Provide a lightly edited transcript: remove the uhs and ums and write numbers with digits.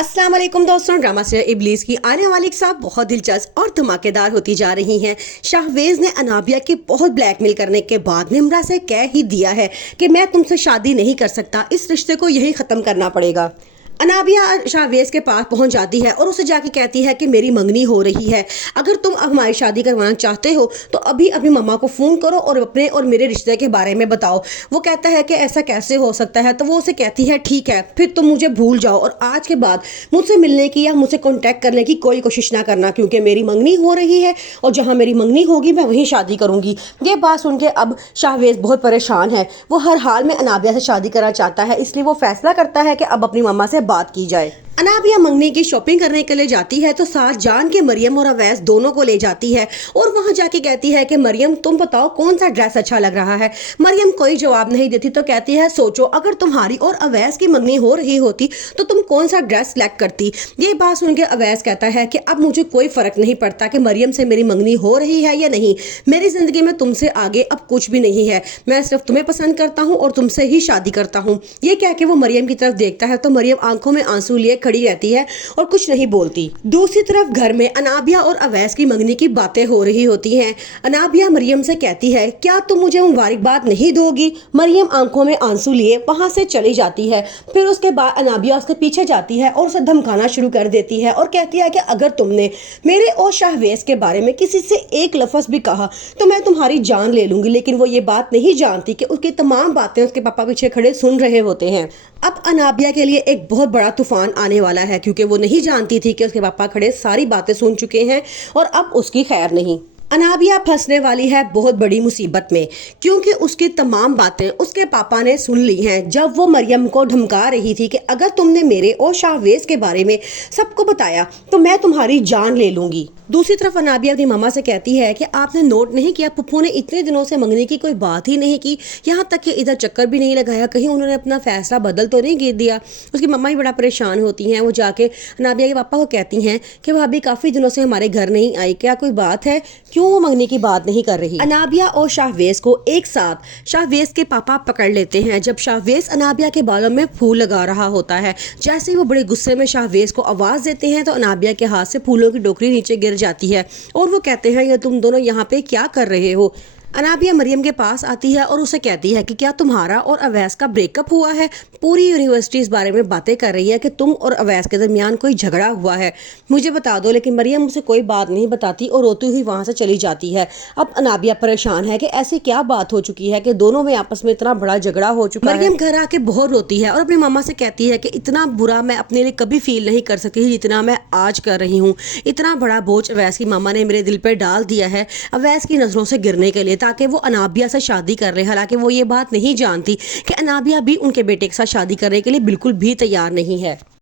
अस्सलाम वालेकुम दोस्तों, ड्रामा सीरियल इब्लीस की आने वाली एक साथ बहुत दिलचस्प और धमाकेदार होती जा रही हैं। शाहवेज ने अनाबिया के बहुत ब्लैकमेल करने के बाद निम्रा से कह ही दिया है कि मैं तुमसे शादी नहीं कर सकता, इस रिश्ते को यही ख़त्म करना पड़ेगा। अनाबिया शाहवेज के पास पहुंच जाती है और उसे जाके कहती है कि मेरी मंगनी हो रही है, अगर तुम हमारी शादी करवाना चाहते हो तो अभी अपनी मम्मा को फ़ोन करो और अपने और मेरे रिश्ते के बारे में बताओ। वो कहता है कि ऐसा कैसे हो सकता है, तो वो उसे कहती है ठीक है, फिर तुम मुझे भूल जाओ और आज के बाद मुझसे मिलने की या मुझसे कॉन्टैक्ट करने की कोई कोशिश ना करना, क्योंकि मेरी मंगनी हो रही है और जहाँ मेरी मंगनी होगी मैं वहीं शादी करूँगी। ये बात सुन के अब शाहवेज बहुत परेशान है। वो हर हाल में अनाबिया से शादी करना चाहता है, इसलिए वो फैसला करता है कि अब अपनी मम्मा से बात की जाए। अनाबिया मंगनी की शॉपिंग करने के लिए जाती है तो साथ जान के मरियम और अवैस दोनों को ले जाती है और वहां जाके कहती है कि मरियम तुम बताओ कौन सा ड्रेस अच्छा लग रहा है। मरियम कोई जवाब नहीं देती तो कहती है सोचो, अगर तुम्हारी और अवैस की मंगनी हो रही होती तो तुम कौन सा ड्रेस सेलेक्ट करती। ये बात सुन के अवैस कहता है कि अब मुझे कोई फर्क नहीं पड़ता कि मरियम से मेरी मंगनी हो रही है या नहीं, मेरी जिंदगी में तुमसे आगे अब कुछ भी नहीं है, मैं सिर्फ तुम्हें पसंद करता हूँ और तुमसे ही शादी करता हूँ। ये कह के वो मरियम की तरफ देखता है तो मरियम आंखों में आंसू लिए खड़ी रहती है और कुछ नहीं बोलती। दूसरी तरफ घर में अनाबिया और अवैस की मंगनी की बातें हो रही होती हैं। अनाबिया मरियम से कहती है क्या तुम मुझे मुबारकबाद नहीं दोगी। मरियम आंखों में आंसू लिए वहां से चली जाती है। फिर उसके बाद अनाबिया उसके पीछे जाती है और उसे धमकाना शुरू कर देती है और कहती है कि अगर तुमने मेरे और शाहवेज के बारे में किसी से एक लफ्ज भी कहा तो मैं तुम्हारी जान ले लूंगी। लेकिन वो ये बात नहीं जानती कि उसकी तमाम बातें उसके पापा पीछे खड़े सुन रहे होते हैं। अब अनाबिया के लिए एक बहुत बड़ा तूफान आने वाला है, क्योंकि वो नहीं जानती थी कि उसके पापा खड़े सारी बातें सुन चुके हैं और अब उसकी खैर नहीं। अनाबिया फंसने वाली है बहुत बड़ी मुसीबत में, क्योंकि उसकी तमाम बातें उसके पापा ने सुन ली हैं जब वो मरियम को धमका रही थी कि अगर तुमने मेरे और शाहवेज के बारे में सबको बताया तो मैं तुम्हारी जान ले लूंगी। दूसरी तरफ अनाबिया अपनी मामा से कहती है कि आपने नोट नहीं किया, पुप्पू ने इतने दिनों से मंगने की कोई बात ही नहीं की, यहाँ तक कि इधर चक्कर भी नहीं लगाया, कहीं उन्होंने अपना फैसला बदल तो नहीं गिर दिया। उसकी मम्मा भी बड़ा परेशान होती हैं। वो जाके अनाबिया के पापा को कहती हैं कि भाभी काफ़ी दिनों से हमारे घर नहीं आई, क्या कोई बात है, क्यों वो मंगने की बात नहीं कर रही। अनाबिया और शाहवेज को एक साथ शाहवेज के पापा पकड़ लेते हैं जब शाहवेज अनाबिया के बालों में फूल लगा रहा होता है। जैसे ही वो बड़े गुस्से में शाहवेज को आवाज़ देते हैं तो अनाबिया के हाथ से फूलों की टोकरी नीचे गिर जाती है और वो कहते हैं ये तुम दोनों यहाँ पे क्या कर रहे हो। अनाबिया मरियम के पास आती है और उसे कहती है कि क्या तुम्हारा और अवैस का ब्रेकअप हुआ है। पूरी यूनिवर्सिटी इस बारे में बातें कर रही है कि तुम और अवैस के दरमियान कोई झगड़ा हुआ है, मुझे बता दो। लेकिन मरियम उसे कोई बात नहीं बताती और रोती हुई वहाँ से चली जाती है। अब अनाबिया परेशान है कि ऐसी क्या बात हो चुकी है कि दोनों में आपस में इतना बड़ा झगड़ा हो चुका है। मरियम घर आके बहुत रोती है और अपनी मामा से कहती है कि इतना बुरा मैं अपने लिए कभी फील नहीं कर सकती जितना मैं आज कर रही हूँ। इतना बड़ा बोझ अवैस की मामा ने मेरे दिल पर डाल दिया है अवैस की नजरों से गिरने के लिए, ताकि वो अनाबिया से शादी कर रहे। हालांकि वो ये बात नहीं जानती कि अनाबिया भी उनके बेटे के साथ शादी करने के लिए बिल्कुल भी तैयार नहीं है।